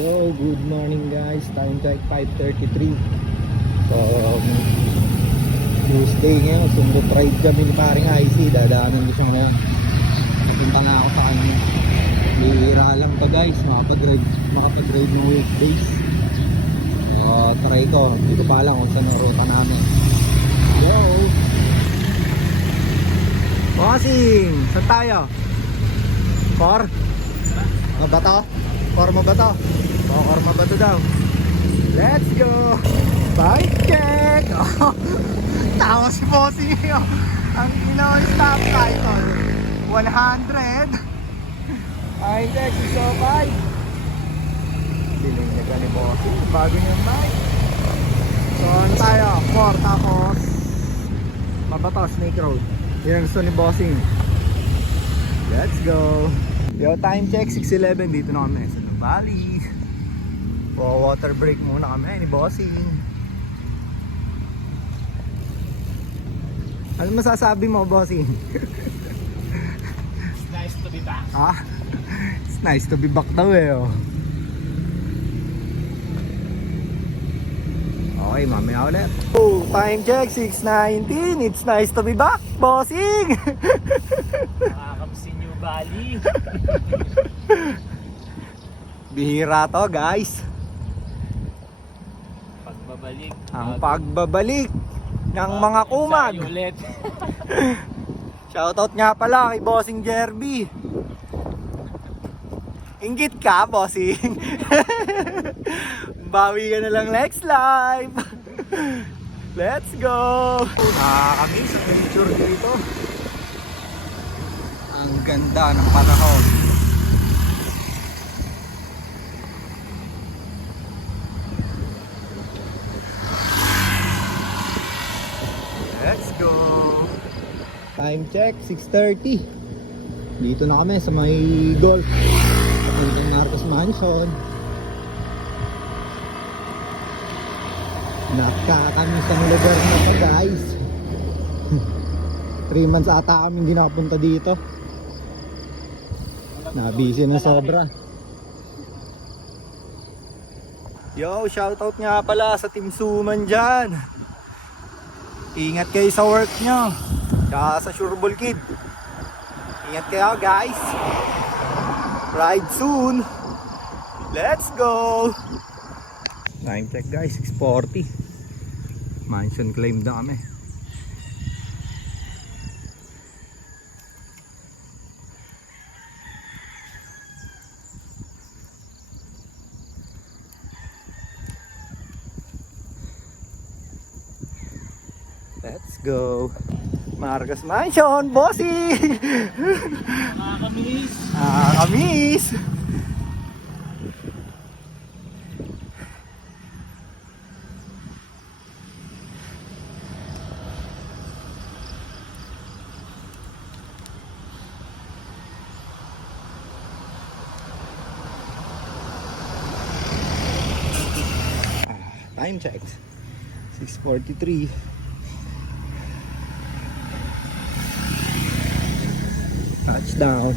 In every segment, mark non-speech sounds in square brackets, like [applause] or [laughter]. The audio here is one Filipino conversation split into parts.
Yo, good morning guys. Time check 5.33 So, um, Tuesday ngayon. Sundo ride kami ni paring IC. Dadaanan ko siya ngayon. Pupunta nga ako sa kanya. Bihira lang to guys. Makapag-ride, makapag-ride ng weekdays. So, try ko. Hindi ko pa alam kung saan ang ruta namin. Yo! Bossing! Saan tayo? Cor? Ano ba to? Korma ba to? Oo, korma ba to daw? Let's go! Bike check! [laughs] Oh, tawa si Bossy oh. Ang ginawa stop title. 100. Bike check, 605. Biling niya ka ni Bossy. Bago niyang bike. So, ano tayo? 4 tapos Mabato, Snake Road. Yun ang gusto ni Bossing. Let's go! Yo, time check, 6.11. Dito na kami sa Valley. Po, water break muna kami ni Bossing. Ano masasabi mo, Bossing? It's nice to be back. ah, it's nice to be back daw eh. Oh. Okay, mamaya ulit. Oh, time check, 6.19. It's nice to be back, Bossing! Nakakams si New Valley. Bihira to, guys. Pagbabalik. Ang pagbabalik ng bago mga kumag. ulit. [laughs] Shoutout nga pala kay Bossing Jerby. Inggit ka, Bossing. [laughs] Bawi ka na lang next live. [laughs] Let's go! Ah, kami sa picture dito. Ang ganda ng panahon. Let's go! Time check, 6.30 Dito na kami sa may golf. Papuntang Marcos Mansion. Nakakamiss ang lugar na to guys. [laughs] 3 months ata kami hindi nakapunta dito. Nabisi na sobra. Yo, shoutout nga pala sa Team Suman dyan. Ingat kayo sa work nyo. Tsaka sa Sureball Kid. Ingat kayo guys. Ride soon. Let's go. Time check guys, 640. Mansion claim na kami. Let's go. Marcos Mansion, bossy! Nakakamiss. Kamis! Ah, Time check. 643. Touchdown.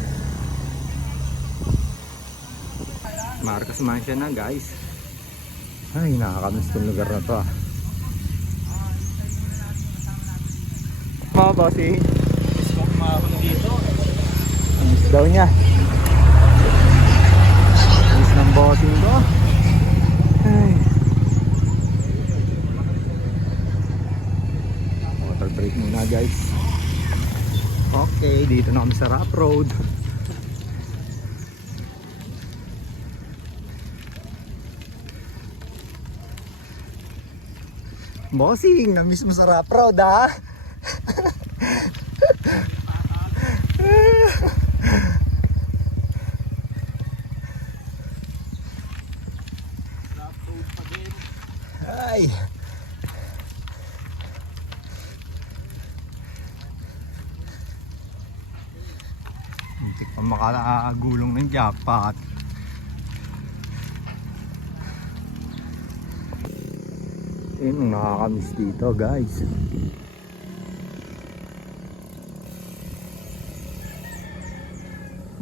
Marcos Mansion na guys. Ay, nakakamiss tong lugar na to ah. Mga bossing, Smoke mahon dito. miss daw niya. Miss ng bossing ko. Ay. Water break muna guys. Dito na kami sa Rap Road. Bossing, na-miss mo sa Rap Road ha? [laughs] Rough road pa din. Ay. Hindi pa makakagulong ng jackpot. Yun ang nakakamiss dito guys.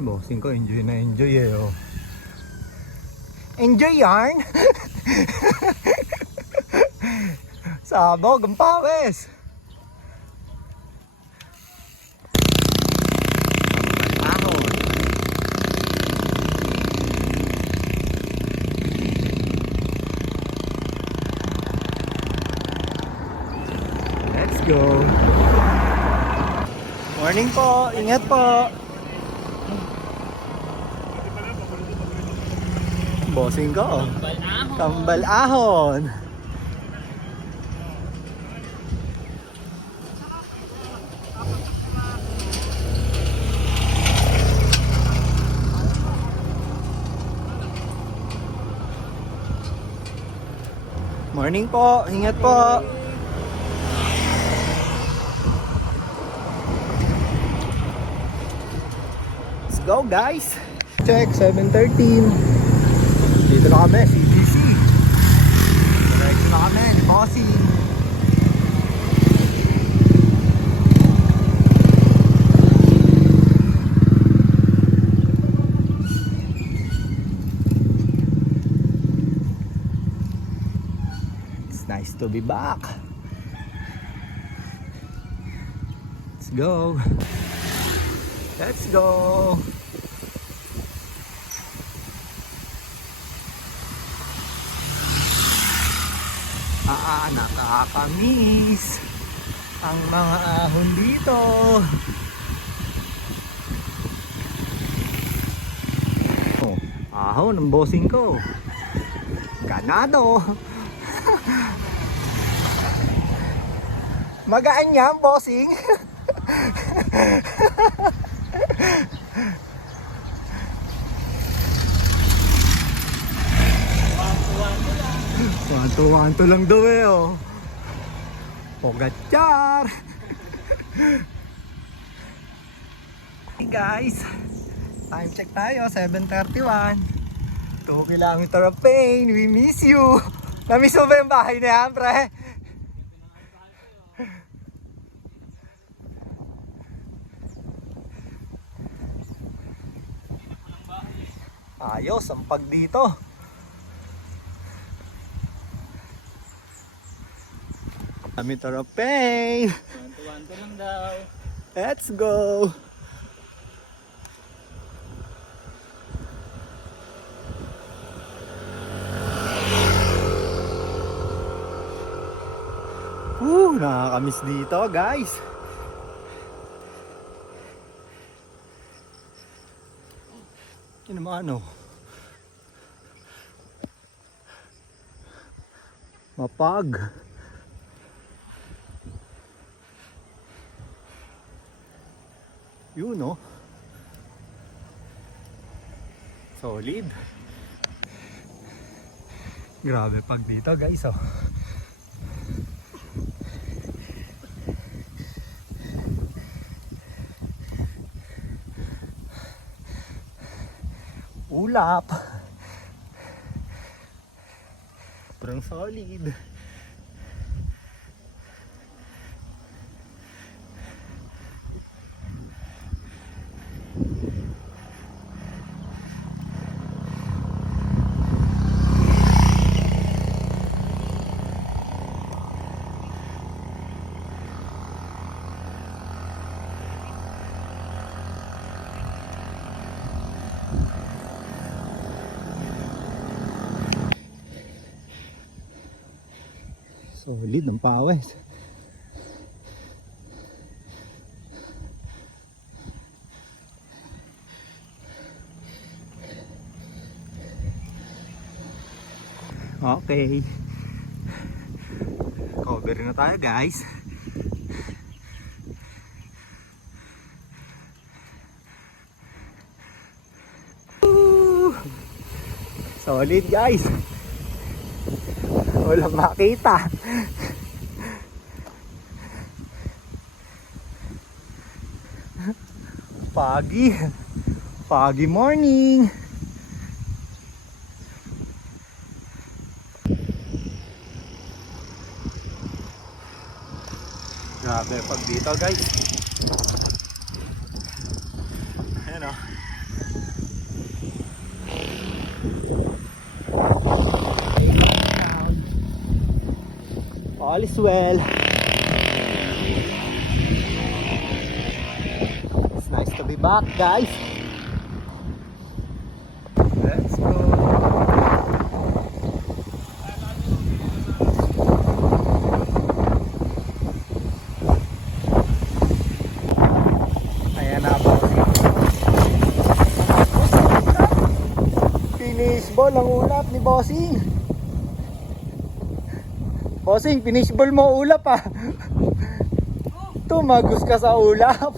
Bossing ko enjoy na enjoy eh oh. Enjoy yarn. [laughs] Sabog ang pawis. Ahon. Let's go. Morning po. Ingat po. Bossing ko. Kambal ahon. Morning po. Ingat po. Go guys. Check 713. Dito na kami, CBC. Diretso na kami, Bossing. It's nice to be back. Let's go. Let's go. Nakakamiss ang mga ahon dito. Oh, ahon ng bossing ko. Ganado. [laughs] Magaan yan, bossing. [laughs] Wanto-wanto lang daw eh, oh. Pogacar! hey guys, time check tayo, 7.31. 2 kilometer of pain, we miss you. Namiss mo ba yung bahay na yan, pre? Ayos, ang pag dito. Of pain. Wanto-wanto lang daw. Let's go! Woo! Nakakamiss dito guys! Yun naman ano? Mapag! Yun no? Solid. Grabe pag dito guys oh. Ulap. Sobrang solid. Solid ng pawis. Okay. Cover na tayo guys. Solid guys. Walang makita. Foggy. Foggy morning. Grabe pag dito guys. All is well. It's nice to be back, guys. Let's go. Ayan. Finish ball ang ulap ni bossing. Bossing, finish ball mo ulap ah. Tumagus ka sa ulap.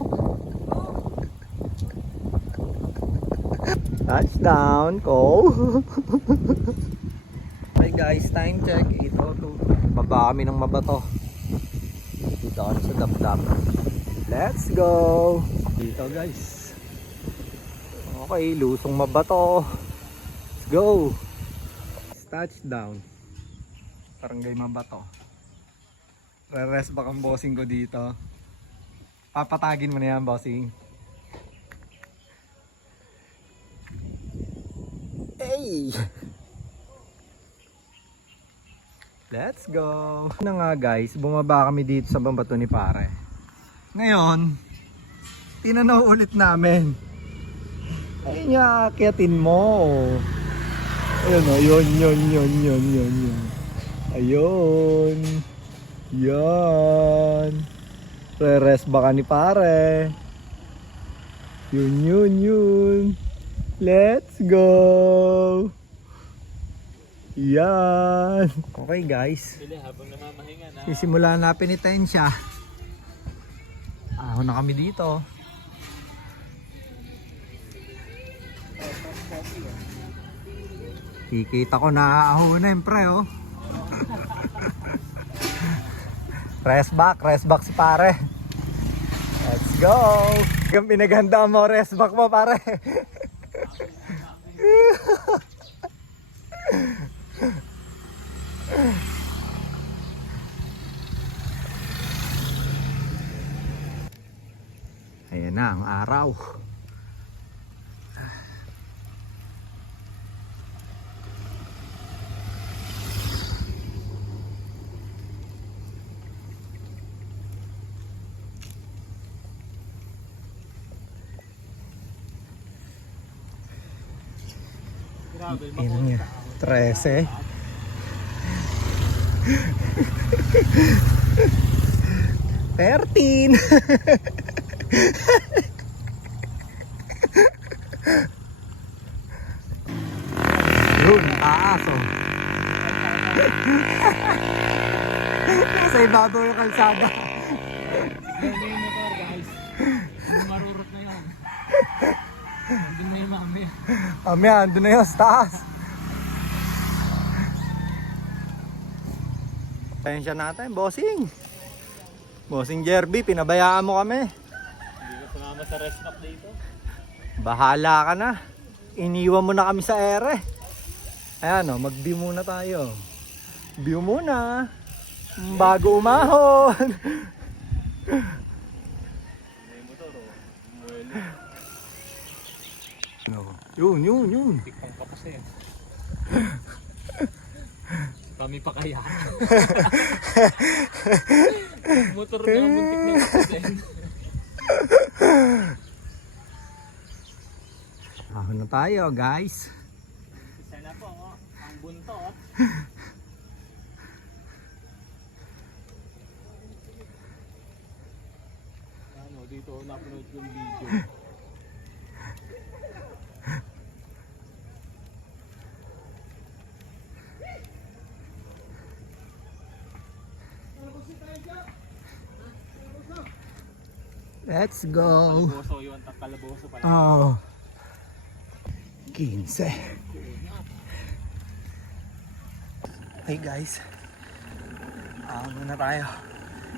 Touchdown, go. Hey guys, time check. Ito, to. Baba kami ng mabato. Dito kami sa damdam. Let's go. Dito guys. Okay, lusong mabato. Let's go. Touchdown. Barangay mabato. Re-rest back ang bossing ko dito. Papatagin mo na yan, bossing. Hey! Let's go! Na nga guys, bumaba kami dito sa bambato ni pare. Ngayon, tinanaw ulit namin. Ayun niya, akiyatin mo. Ayun o, yun, yun, yun, yun, yun, yun. Ayun. Yan. Re-rest baka ni pare. Yun, yun, yun. Let's go! Yan. Okay guys. Namamahinga na. Sisimula na penitensya. Ahon na kami dito. Kikita ko na ahonin pre oh. [laughs] rest back, rest back si pare. Let's go. Yung pinaganda mo, rest back mo pare. [laughs] Ayan na ang araw. Ino niya. 13. Thirteen. Yun, aaso. Nasa ibabaw yung kalsada. Na yung motor guys. Marurot na yan. Yung mami. Kami, andun na yun sa taas. Pensya natin, bossing. Bossing Jerby, pinabayaan mo kami. Hindi ko sumama sa rest stop dito. Bahala ka na. Iniwan mo na kami sa ere. Ayan o, mag-view muna tayo. View muna. Bago umahon. [laughs] May motor oh. Muelo. No. Yun, yun, yun. Tikpang ka kasi. Kami pa kaya. [laughs] motor na ang muntik na kasi. Ahon na tayo, guys. Isa na po oh. Ang buntot. [laughs] Ano, dito na-upload yung video. Let's go. Kalaboso yun, kalaboso pala. Oh. 15. Hey guys. Ahon na tayo.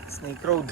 Snake Road.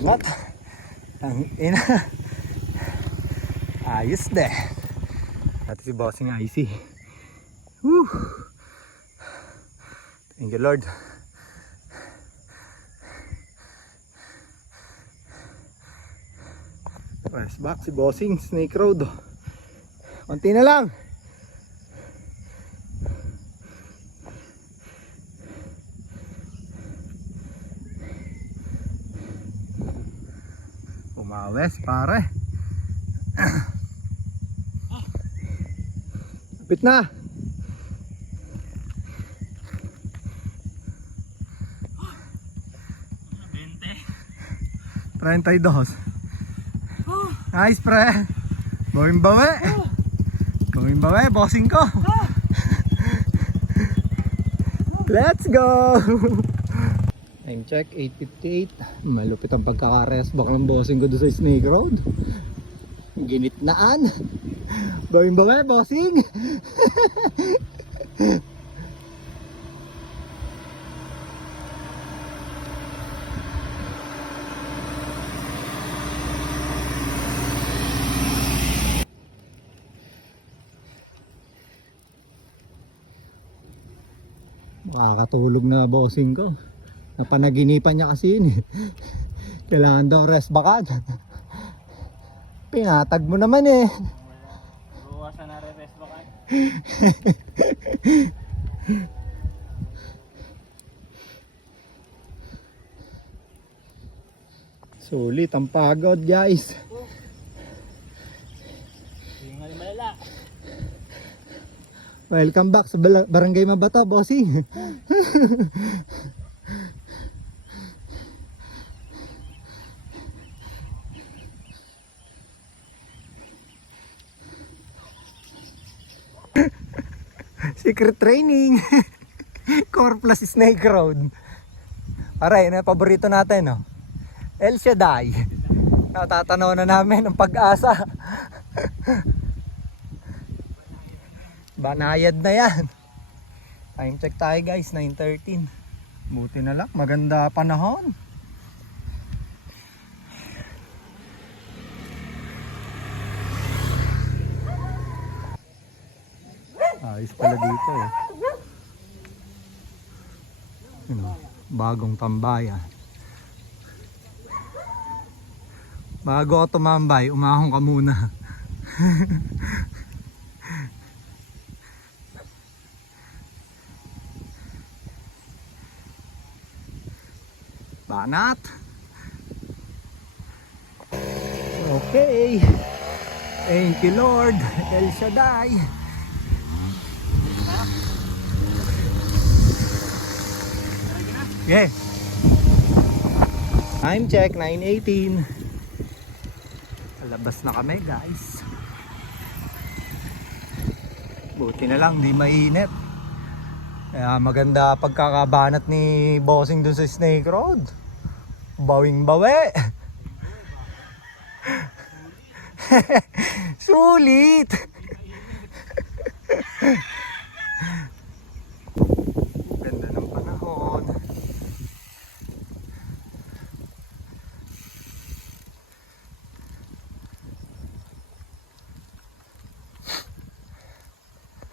Punat. Ang ina. Ayos de. At si Bossing IC. Woo. Thank you Lord. West back si Bossing Snake Road. Konti na lang. Umawes pare. Kapit na. Bente. 32. Nice pre. Gawin bawi. Gawin bawi, bossing ko. Let's go! Time check, 8.58. Malupit ang pagkakares bak ng bossing ko doon sa Snake Road. Ginitnaan. Gawin bawi, bossing. Makakatulog na bossing ko. Napanaginipan niya kasi yun eh. [laughs] Kailangan daw rest bakad. Pinatag mo naman eh. Buwasan na re-rest ba kayo? Sulit ang pagod guys. Welcome back sa Barangay Mabato, bossing. [laughs] Secret training. [laughs] Core plus Snake Road. Aray, na paborito natin, no? El Shaddai. [laughs] Natatanaw na namin ang pag-asa. [laughs] Banayad na yan. Time check tayo guys, 9.13. Buti na lang, maganda panahon. Ayos pala dito eh. Ano, bagong tambayan. Bago ako tumambay, umahon ka muna. [laughs] Banat. Okay. Thank you Lord. El Shaddai. Yeah. Time check 9.18 Labas na kami guys. Buti na lang di mainit. Kaya maganda pagkakabanat ni bossing dun sa Snake Road. Bawing bawi [laughs] Sulit [laughs] Ganda ng panahon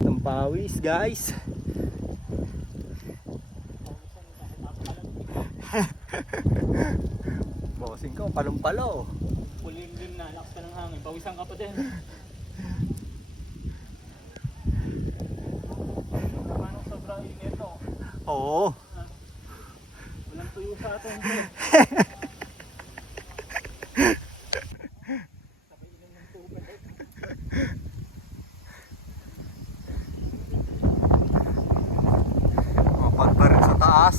ng pawis guys [laughs] bossing ko palumpalo Pulimlim na, lakas pa ng hangin. Pawisan ka pa din. Paano sobrang init to? oo Walang tuyo sa atin. [laughs] bro. Sabay ilan ng tubig. Mapag pa rin sa taas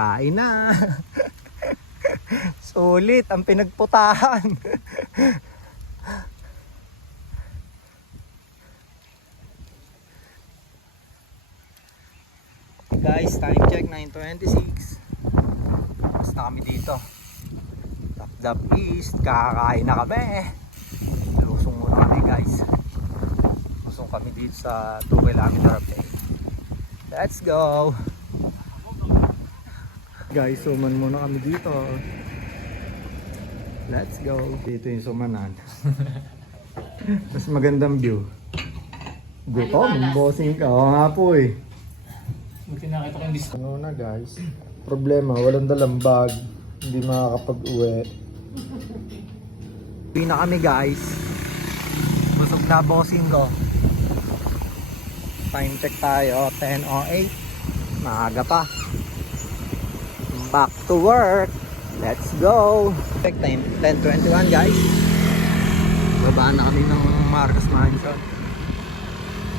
Kakain na. [laughs] Sulit ang pinagputahan. [laughs] Guys, time check 9.26 Tapos na kami dito. Tap Tap East, kakain na kami. Lusong muna kami guys. Lusong kami dito sa 2 kilometer play. Let's go! Guys, suman muna kami dito. Let's go! Dito yung sumanan. [laughs] Mas magandang view. Gutom, bossing ka. Oo nga po eh. Buti nakita ko yung disco. Ano na guys? Problema, walang dalang bag. Hindi makakapag-uwi. Uwi na kami guys. Busog na bossing ko. Time check tayo, 10.08. Maaga pa. Back to work. Let's go. Check time, 10.21 guys. Babaan na kami ng Marcos Mansion.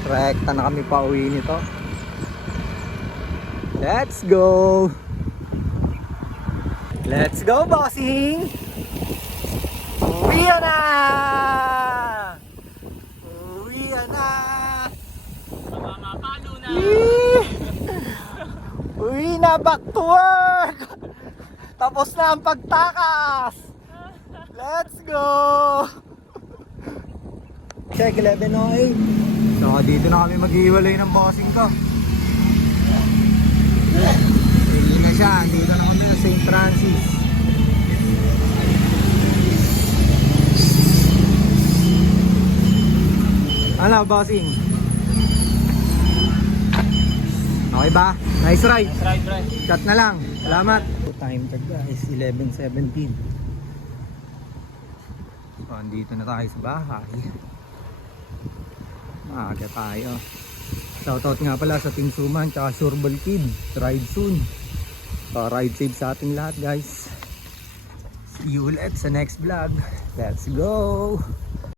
Rekta na kami pa uwi nito. Let's go! Let's go, bossing! Uwi na! Uwi na! Mamapalo na! Yee! Na, back to work! [laughs] Tapos na ang pagtakas! Let's go! [laughs] Check 11.08 So dito na kami maghiwalay ng bossing ko Hindi na siya, dito na kami sa St. Francis Ano bossing? Okay ba? Nice ride! Let's ride, ride. Cut na lang. Salamat. Time check guys, 11.17. So, andito na tayo sa bahay. Maaga tayo. Shoutout nga pala sa Team Suman tsaka Surbal Kid. Ride soon. So, ride safe sa ating lahat guys. See you ulit sa next vlog. Let's go!